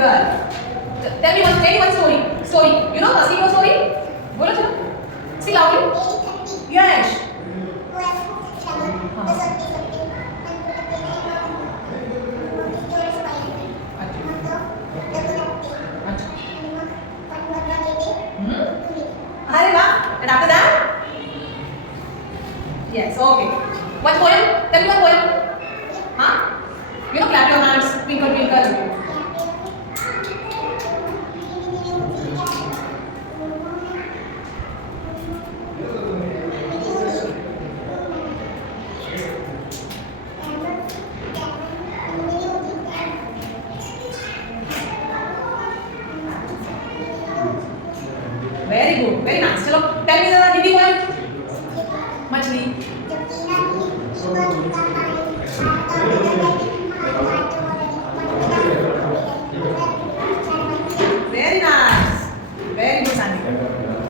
twinkle. Tell me one story. Story. You know mosquito story? बोलो चलो. Say loudly. Yes. अरे वाह. And after that? Yes. Okay. What poem? Tell me one poem. Huh? You know, clap your hands. Twinkle, twinkle. Very good. Very nice. Chalo, tell me the Hindi poem.